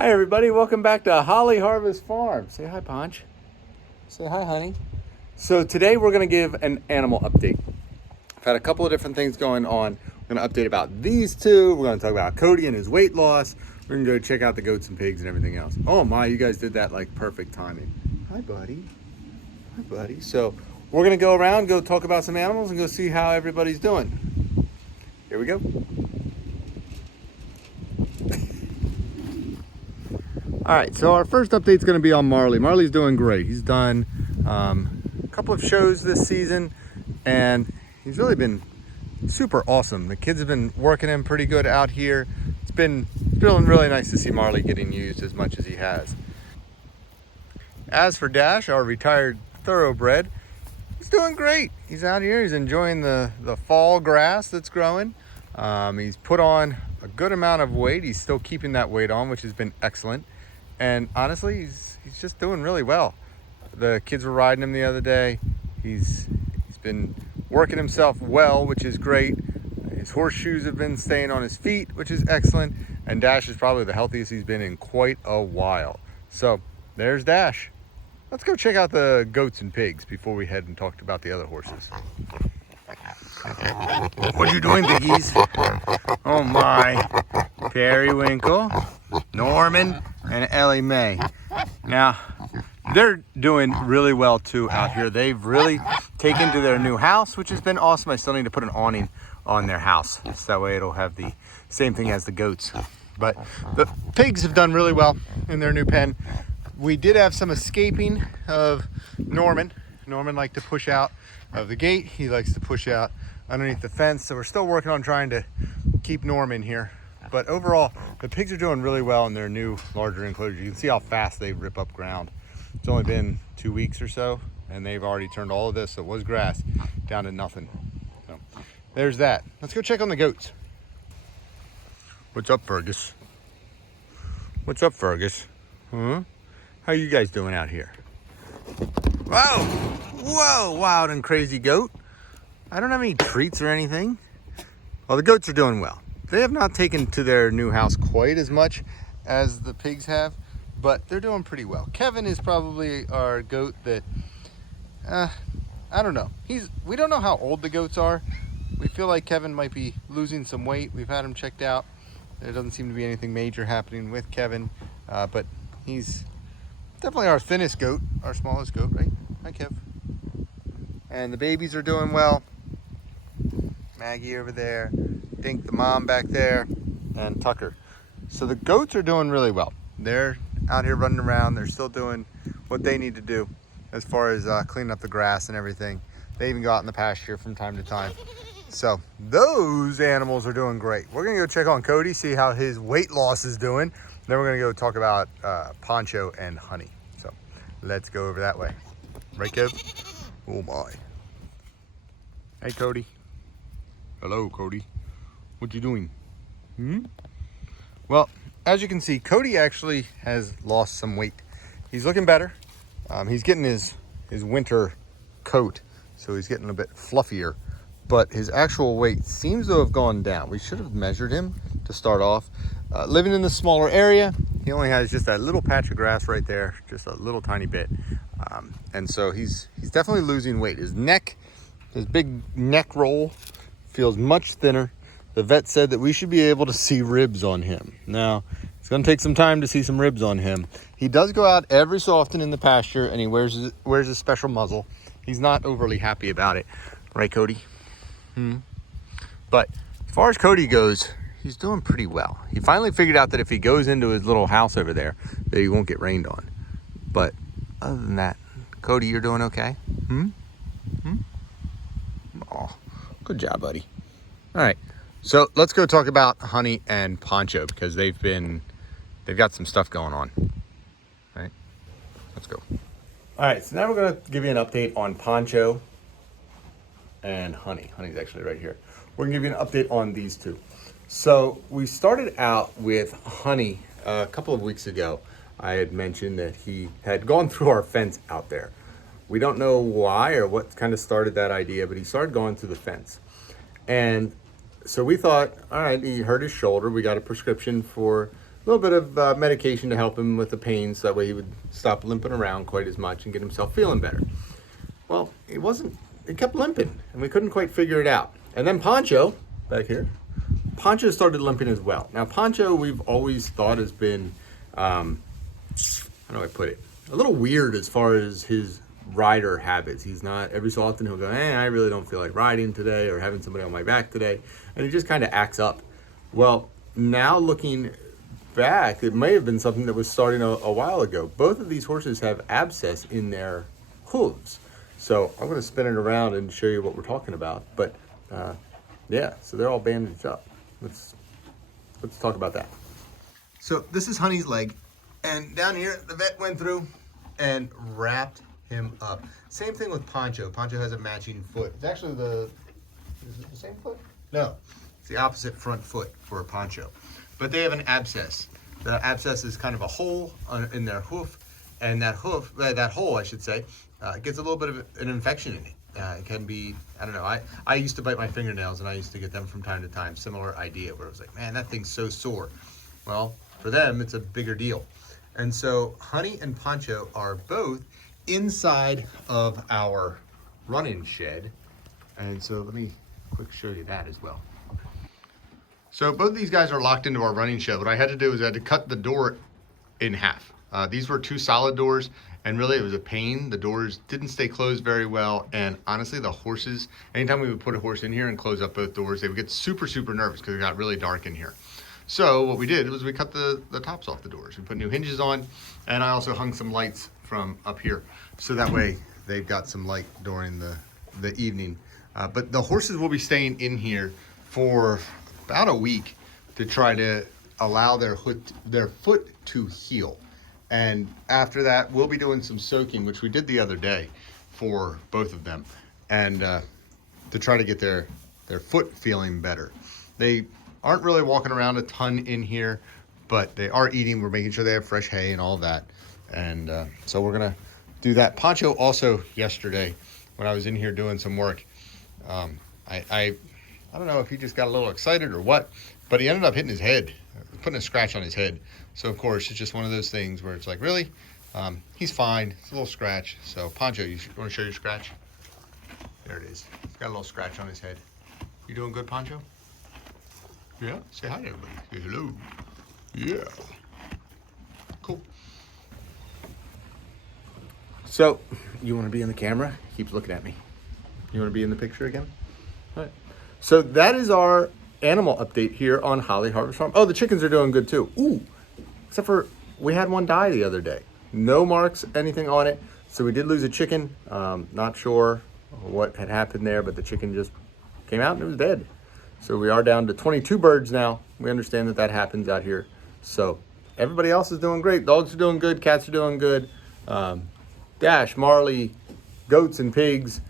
Hi everybody, welcome back to Holly Harvest Farm. Say hi, Ponch. Say hi, honey. So today we're gonna give an animal update. I've had a couple of different things going on. We're gonna update about these two. We're gonna talk about Cody and his weight loss. We're gonna go check out the goats and pigs and everything else. Oh my, you guys did that like perfect timing. Hi, buddy. Hi, buddy. So we're gonna go around, go talk about some animals and go see how everybody's doing. Here we go. All right, so our first update is going to be on Marley. Marley's doing great. He's done a couple of shows this season, and he's really been super awesome. The kids have been working him pretty good out here. It's been really nice to see Marley getting used as much as he has. As for Dash, our retired thoroughbred, he's doing great. He's out here. He's enjoying the fall grass that's growing. He's put on a good amount of weight. He's still keeping that weight on, which has been excellent. And honestly, he's just doing really well. The kids were riding him the other day. He's been working himself well, which is great. His horseshoes have been staying on his feet, which is excellent. And Dash is probably the healthiest he's been in quite a while. So there's Dash. Let's go check out the goats and pigs before we head and talk about the other horses. What you doing, piggies? Oh my. Periwinkle, Norman, and Ellie Mae. Now, they're doing really well too out here. They've really taken to their new house, which has been awesome. I still need to put an awning on their house, so that way it'll have the same thing as the goats. But the pigs have done really well in their new pen. We did have some escaping of Norman. Norman liked to push out of the gate. He likes to push out underneath the fence. So we're still working on trying to keep Norman here. But overall, the pigs are doing really well in their new larger enclosure. You can see how fast they rip up ground. It's only been 2 weeks or so, and they've already turned all of this, so it was grass, down to nothing. So there's that. Let's go check on the goats. What's up, Fergus? What's up, Fergus? Huh? How you guys doing out here? Whoa! Whoa, wild and crazy goat. I don't have any treats or anything. Well, the goats are doing well. They have not taken to their new house quite as much as the pigs have, but they're doing pretty well. Kevin is probably our goat that, I don't know. We don't know how old the goats are. We feel like Kevin might be losing some weight. We've had him checked out. There doesn't seem to be anything major happening with Kevin, but he's definitely our thinnest goat, our smallest goat, right? Hi, Kev. And the babies are doing well. Maggie over there, Dink the mom back there, and Tucker. So the goats are doing really well. They're out here running around. They're still doing what they need to do as far as cleaning up the grass and everything. They even go out in the pasture from time to time. So those animals are doing great. We're gonna go check on Cody, see how his weight loss is doing. Then we're gonna go talk about Poncho and Honey. So let's go over that way. Right, Kev? Oh my. Hey, Cody. Hello, Cody. What you doing? Well, as you can see, Cody actually has lost some weight. He's looking better. He's getting his winter coat, so he's getting a bit fluffier. But his actual weight seems to have gone down. We should have measured him to start off. Living in the smaller area, he only has just that little patch of grass right there, just a little tiny bit. And so he's definitely losing weight. His big neck roll feels much thinner. The vet said that we should be able to see ribs on him. Now, it's going to take some time to see some ribs on him. He does go out every so often in the pasture, and he wears a special muzzle. He's not overly happy about it. Right, Cody? But as far as Cody goes, he's doing pretty well. He finally figured out that if he goes into his little house over there, that he won't get rained on. But other than that, Cody, you're doing okay? Oh, good job, buddy. All right, so let's go talk about Honey and Poncho because they've got some stuff going on. All right, let's go. All right, so now we're gonna give you an update on Poncho and Honey. Honey's actually right here. We're gonna give you an update on these two. So we started out with Honey a couple of weeks ago. I had mentioned that he had gone through our fence out there. We don't know why or what kind of started that idea, but he started going through the fence. And so we thought, all right, he hurt his shoulder. We got a prescription for little bit of medication to help him with the pain, so that way he would stop limping around quite as much and get himself feeling better. Well, it kept limping, and we couldn't quite figure it out. And then Poncho, back here, Poncho started limping as well. Now, Poncho, we've always thought has been, how do I put it? A little weird as far as his rider habits. He's not, every so often he'll go, I really don't feel like riding today, or having somebody on my back today. And he just kind of acts up. Well, now looking back, it may have been something that was starting a while ago. Both of these horses have abscess in their hooves. So I'm going to spin it around and show you what we're talking about. But yeah, so they're all bandaged up. Let's talk about that. So this is Honey's leg, and down here the vet went through and wrapped him up. Same thing with Poncho. Poncho has a matching foot. It's actually is it the same foot? No, it's the opposite front foot for a Poncho. But they have an abscess. The abscess is kind of a hole in their hoof, and that hole, I should say, gets a little bit of an infection in it. It can be, I don't know, I used to bite my fingernails, and I used to get them from time to time. Similar idea, where it was like, man, that thing's so sore. Well, for them, it's a bigger deal. And so Honey and Poncho are both inside of our running shed. And so let me quick show you that as well. So both of these guys are locked into our running shed. What I had to do is I had to cut the door in half. These were 2 solid doors, and really it was a pain. The doors didn't stay closed very well, and honestly the horses, anytime we would put a horse in here and close up both doors, they would get super nervous because it got really dark in here. So what we did was we cut the tops off the doors. We put new hinges on, and I also hung some lights from up here, so that way they've got some light during the evening. But the horses will be staying in here for about a week to try to allow their foot to heal. And after that, we'll be doing some soaking, which we did the other day for both of them, and to try to get their foot feeling better. They aren't really walking around a ton in here, but they are eating. We're making sure they have fresh hay and all of that. And so we're gonna do that. Poncho also, yesterday, when I was in here doing some work, I don't know if he just got a little excited or what, but he ended up hitting his head, putting a scratch on his head. So of course, it's just one of those things where it's like, really? He's fine. It's a little scratch. So Poncho, you want to show your scratch? There it is. He's got a little scratch on his head. You doing good, Poncho? Yeah? Say hi to everybody. Say hello. Yeah. Cool. So, you want to be in the camera? He keeps looking at me. You want to be in the picture again? All right. So that is our animal update here on Holly Harvest Farm. Oh, the chickens are doing good too. Ooh, except for we had one die the other day. No marks, anything on it. So we did lose a chicken. Not sure what had happened there, but the chicken just came out and it was dead. So we are down to 22 birds now. We understand that happens out here. So everybody else is doing great. Dogs are doing good. Cats are doing good. Dash, Marley, goats and pigs.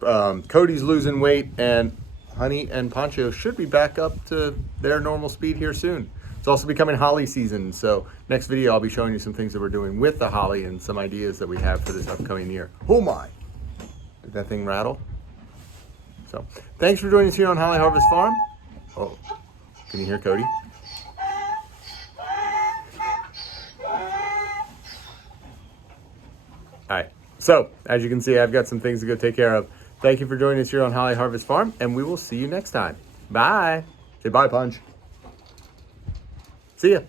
Cody's losing weight, and Honey and Poncho should be back up to their normal speed here soon. It's also becoming holly season, so next video I'll be showing you some things that we're doing with the holly and some ideas that we have for this upcoming year. Oh my! Did that thing rattle? So, thanks for joining us here on Holly Harvest Farm. Oh, can you hear Cody? All right, so as you can see, I've got some things to go take care of. Thank you for joining us here on Holly Harvest Farm, and we will see you next time. Bye. Say bye, Punch. See ya.